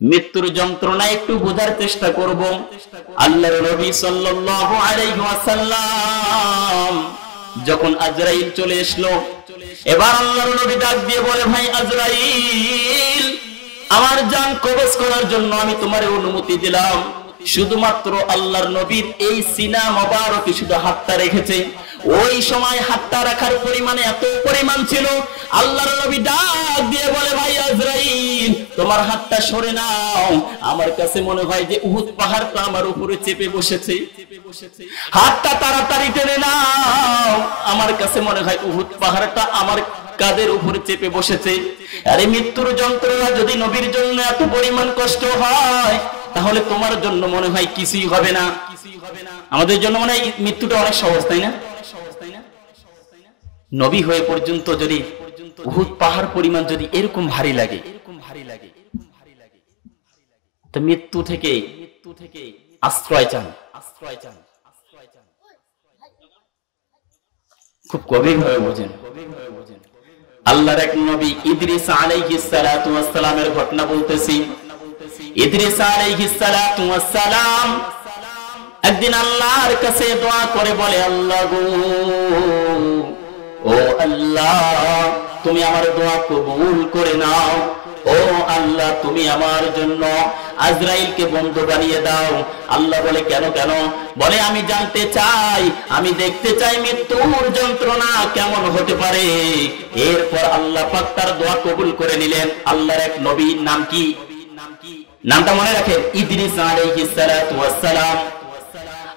মৃত্যুর যন্ত্রণা একটু বোঝার চেষ্টা করব। আল্লাহর নবী সাল্লাল্লাহু আলাইহি ওয়াসাল্লাম যখন আজরাইল চলে আসলো, এবার আল্লাহর নবী ডাক দিয়ে বলে, ভাই আজরাইল, আমার জান কবজ করার জন্য আমি তোমারে অনুমতি দিলাম। শুধুমাত্র আল্লাহর নবীর এই সিনা মোবারকে শুধু হাতটা রেখেছে। ওই সময় হাতটা রাখার পরিমাণে এত পরিমাণ ছিল, আল্লাহর নবী ডাক দিয়ে বলে, ভাই আজরাইল, তোমার হাতটা সরে নাও। আমার কাছে মনে হয় যে উহুদ পাহাড়টা আমার উপরে চেপে বসেছে। হাতটা তাড়াতাড়ি টেনে নাও। আমার কাছে মনে হয় উহুদ পাহাড়টা আমার কাদের উপরে চেপে বসেছে। আরে মৃত্যুর যন্ত্রণা যদি নবীর জন্য এত পরিমাণ কষ্ট হয়, তাহলে তোমার জন্য মনে হয় কিছুই হবে না। আমাদের জন্য মনে হয় মৃত্যুটা অনেক সহজ, তাই না? নবী হয়ে পর্যন্ত যদি উহুদ পাহাড় পরিমাণ যদি এরকম ভারী লাগে, তো মৃত্যু থেকে আশ্রয় চান। খুব গভীর ভাবে বোঝেন। আল্লাহর এক নবী ইদ্রিস আলাইহিস সালাতু ওয়াস সালামের ঘটনা বলতেছি। ইদ্রিস আলাইহিস সালাতু ওয়াস সালাম একদিন আল্লাহর কাছে দোয়া করে বলে, আল্লাহ গো, ও আল্লাহ, তুমি আমার দোয়া কবুল করে নাও। ও আল্লাহ, তুমি আমার জন্য আজরাইলকে বন্ধু বানিয়ে দাও। আল্লাহ বলে, কেন কেন? বলে, আমি জানতে চাই, আমি দেখতে চাই মৃত্যুর যন্ত্রণা কেমন হতে পারে। এরপর আল্লাহ পাক তার দোয়া কবুল করে নিলেন। আল্লাহর এক নবীর নাম কি? নামটা মনে রাখেন, ইদ্রিস আলাইহিস সালাতু ওয়াস সালাম।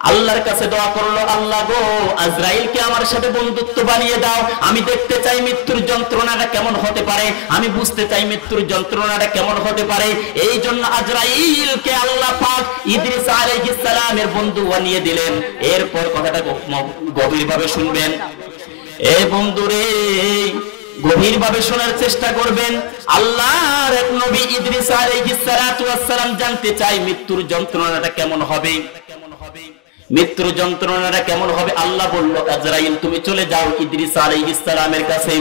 আল্লাহর কাছে দোয়া করলো, আল্লাহ গো, আজরাইলকে আমার সাথে বন্ধুত্ব বানিয়ে দাও। আমি দেখতে চাই মৃত্যুর যন্ত্রণাটা কেমন হতে পারে, আমি বুঝতে চাই মৃত্যুর যন্ত্রণাটা কেমন হতে পারে। এই জন্য আজরাইলকে আল্লাহ পাক ইদ্রিস আলাইহিস সালামের বন্ধু বানিয়ে দিলেন। এরপর কথাটা গভীরভাবে শুনবেন। এ বন্ধুরে, গভীরভাবে শোনার চেষ্টা করবেন। আল্লাহর এক নবী ইদ্রিস আলাইহিস সালাতু ওয়াস সালাম জানতে চাই মৃত্যুর যন্ত্রণাটা কেমন হবে। মৃত্যুর যন্ত্রণাটা কেমন হবে? আল্লাহ বলল, আজরাইল, তুমি চলে যাও ইদ্রিস আলাইহিস সালামের কাছে।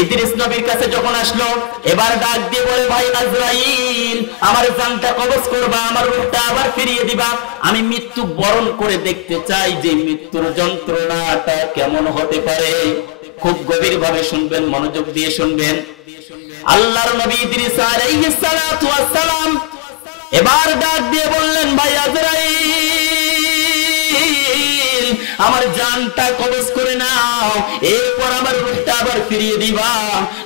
ইদ্রিস নবীর কাছে যখন আসলো, এবার ডাক দিয়ে বলে, ভাই আজরাইল, আমার জানটা কবজ করবা, আমার রূহটা আবার ফিরিয়ে দিবা। আমি মৃত্যু বরণ করে দেখতে চাই যে মৃত্যুর যন্ত্রণাটা কেমন হতে পারে। খুব গভীর ভাবে শুনবেন, মনোযোগ দিয়ে শুনবেন। আল্লাহর নবী ইদ্রিস আলাইহিস সালাতু ওয়াস সালাম এবার ডাক দিয়ে বললেন, ভাই আজরাইল, আমার জানটা কবজ করে নাও, এরপর আমার রূহটা আবার ফিরিয়ে দিবা।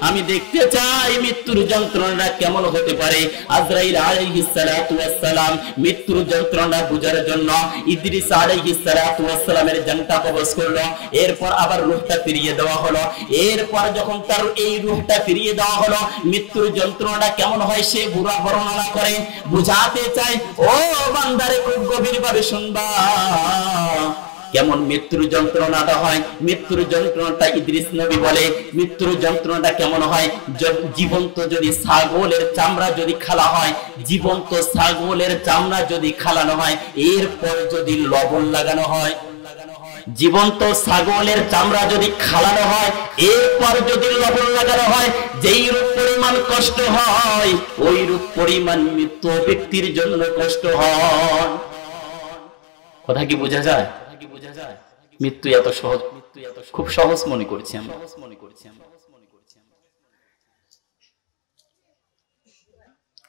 আমি দেখতে চাই মৃত্যুর যন্ত্রণা কেমন হতে পারে। আজরাইল আলাইহিস সালাতু ওয়াস সালাম মৃত্যুর যন্ত্রণা বুঝার জন্য ইদ্রিস আলাইহিস সালাতু ওয়াস সালামের জানটা কবজ করলো। এরপর আবার রূহটা ফিরিয়ে দেওয়া হলো। এরপর যখন তার এই রূহটা ফিরিয়ে দেওয়া হলো, মৃত্যুর যন্ত্রণা কেমন হয় সে পুরা বর্ণনা করে বুঝাতে চাই। ও বান্দারে, খুব গভীর ভাবে শুনবা কেমন মৃত্যুর যন্ত্রণাটা হয়। মৃত্যুর যন্ত্রণাটা ইদ্রিস নবী বলে, মৃত্যুর যন্ত্রণাটা কেমন হয়। জীবন্ত যদি ছাগলের চামড়া যদি খালা হয়, জীবন্ত ছাগলের চামড়া যদি খালানো হয়, এরপর যদি লবণ লাগানো হয়, জীবন্ত ছাগলের চামড়া যদি খালানো হয়, এরপর যদি লবণ লাগানো হয়, যেই রূপ পরিমাণ কষ্ট হয়, ওই রূপ পরিমাণ মৃত্যু ব্যক্তির জন্য কষ্ট হয়। কথা কি বোঝা যায়? মৃত্যু এত সহজ, খুব সহজ মনে করছি আমরা।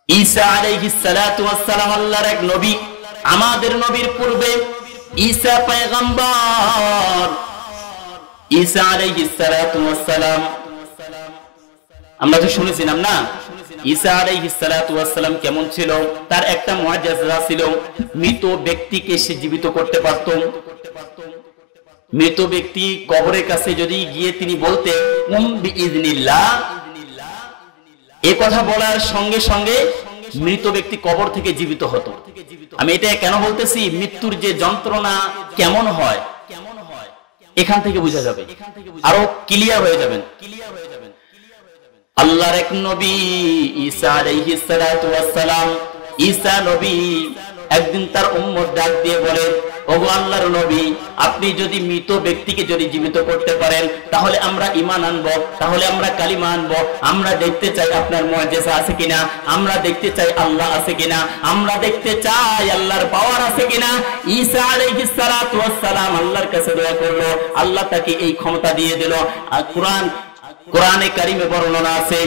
ঈসা আলাইহিস সালাতু ওয়াস সালাম আল্লাহর এক নবী, আমাদের নবীর পূর্বে ঈসা পয়গম্বর। ঈসা আলাইহিস সালাতু ওয়াস সালাম আমরা তো শুনেছিলাম না, ঈসা আলাইহিস সালাতু ওয়াস সালাম কেমন ছিল। তার একটা মুআজিজা ছিল, মৃত ব্যক্তিকে সে জীবিত করতে পারত। মৃত ব্যক্তি কবরের কাছে যদি গিয়ে তিনি বলতেন কুম বিইজনিল্লাহ, এই কথা বলার সঙ্গে সঙ্গে মৃত ব্যক্তি কবর থেকে জীবিত হতো। আমি এটা কেন বলতেছি, মৃত্যুর যে যন্ত্রণা কেমন হয় এখান থেকে বোঝা যাবে, আরো ক্লিয়ার হয়ে যাবেন। আল্লাহর এক নবী ঈসা আলাইহিস সালাতু ওয়াস সালাম, ঈসা নবী একদিন তার উম্মত ডাক দিয়ে বলে, ওগো আল্লাহর নবী, আপনি যদি মৃত ব্যক্তিকে যদি জীবিত করতে পারেন তাহলে আমরা ঈমান আনবো, তাহলে আমরা কালিমা আনবো। আমরা দেখতে চাই আপনার মুআজিজা আছে কিনা, আমরা দেখতে চাই আল্লাহ আছে কিনা, আমরা দেখতে চাই আল্লাহর পাওয়ার আছে কিনা। ঈসা আলাইহিস সালাতু ওয়াস সালাম আল্লাহর কাছে দোয়া করলো, আল্লাহ তাকে এই ক্ষমতা দিয়ে দিল। আর কোরআনে কারিমে বর্ণনা আছে,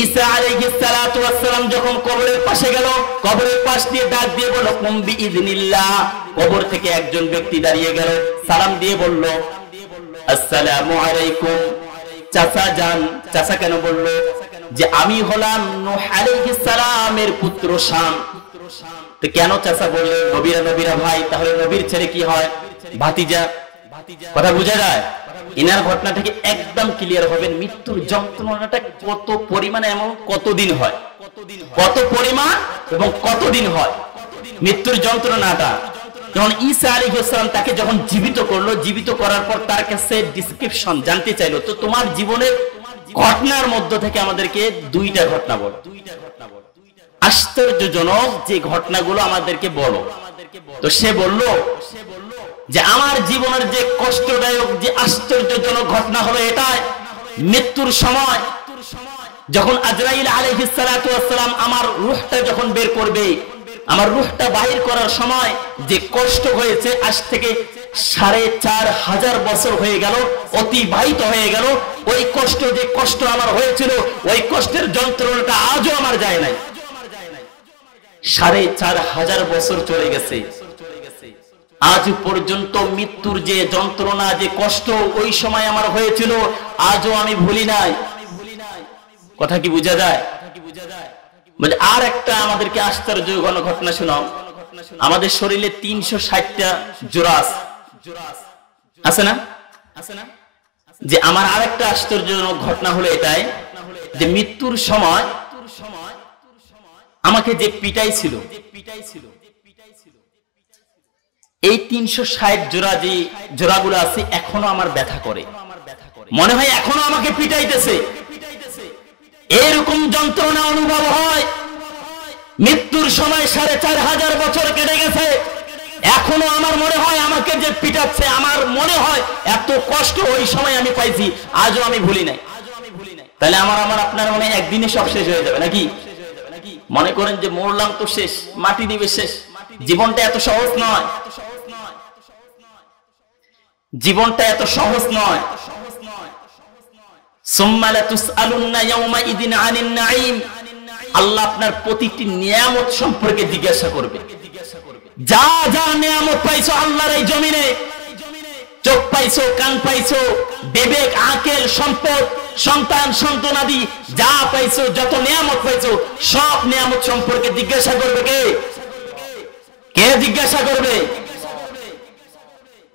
ঈসা আলাইহিস সালাতু ওয়াস সালাম যখন কবরের পাশে গেল, কবরের পাশ দিয়ে ডাক দিয়ে বলল কুম বিইذনিল্লাহ। কবর থেকে একজন ব্যক্তি দাঁড়িয়ে গেল, সালাম দিয়ে বলল আসসালামু আলাইকুম। চাচা যান। চাচা কেন বলল? যে আমি হলাম নূহ আলাইহিস সালামের পুত্র শাম। তো কেন চাচা বললেন? নবীরা ভাই, তাহলে নবীর ছেলে কি হয়? ভাতিজা। কথা বোঝা যায়? ইনার ঘটনা থেকে একদম ক্লিয়ার হবে মৃত্যুর যন্ত্রণাটা কত পরিমাণে এবং কতদিন হয়, কত পরিমাণ এবং কতদিন হয় মৃত্যুর যন্ত্রণাটা। যখন ঈসা আলাইহিস সালাম তাকে যখন জীবিত করলো, জীবিত করার পর তার কাছে ডেসক্রিপশন জানতে চাইলো, তো তোমার জীবনের ঘটনার মধ্য থেকে আমাদেরকে দুইটা ঘটনা বলো, আশ্চর্যজনক যে ঘটনাগুলো আমাদেরকে বলো। তো সে বলল যে আমার জীবনের যে কষ্টদায়ক যে আশ্চর্যজনক ঘটনা হলো এটাই, মৃত্যুর সময় যখন আজরাইল আলাইহিস সালাতু ওয়াস সালাম আমার রূহটা যখন বের করবে, আমার রূহটা বাহির করার সময় যে কষ্ট হয়েছে, আজ থেকে 4500 বছর হয়ে গেল, অতিবাহিত হয়ে গেল। ওই কষ্ট, যে কষ্ট আমার হয়েছিল, ওই কষ্টের যন্ত্রণাটা আজও আমার যায় নাই। 4500 বছর চলে গেছে, আজ পর্যন্ত মৃত্যুর যে যন্ত্রণা যে কষ্ট ওই সময় আমার হয়েছিল আজও আমি ভুলি নাই। কথা কি বোঝা যায়? মানে আর একটা আমাদেরকে আশ্চর্যজনক ঘটনা শোনাও। আমাদের শরীরে 360টা জোড়া আছে না? যে আমার আর একটা আশ্চর্যজনক ঘটনা হলো এটাই, যে মৃত্যুর সময় আমাকে যে পিটাইছিল, এই 360 জোড়া যে জোড়াগুলো আছে এখনো আমার ব্যথা করে, মনে হয় এখনো আমাকে পিটাইতেছে। এরকম যন্ত্রণা অনুভব হয়। মৃত্যুর সময় 4500 বছর কেটে গেছে, এখনো আমার মনে হয় আমাকে যে পিটাচ্ছে, আমার মনে হয় এত কষ্ট ওই সময় আমি পাইছি, আজও আমি ভুলি নাই। তাহলে আমার আপনার মনে একদিনে সব শেষ হয়ে যাবে নাকি? মনে করেন যে মরলাম তো শেষ, মাটি দিবে শেষ। জীবনটা এত সহজ নয়, জীবনটা এত সহজ নয়। সুম্মা লাতুসআলুন্না ইয়াওমাইদিন আনিন নাঈম। আল্লাহ আপনার প্রতিটি নিয়ামত সম্পর্কে জিজ্ঞাসা করবে। যা যা নিয়ামত পাইছো আল্লাহর এই জমিনে, চোখ পাইছো, কান পাইছো, বিবেক, আকল, সম্পদ, সন্তান, সন্তানাদি যা পাইছো, যত নিয়ামত পাইছো, সব নিয়ামত সম্পর্কে জিজ্ঞাসা করবে কে? কে জিজ্ঞাসা করবে?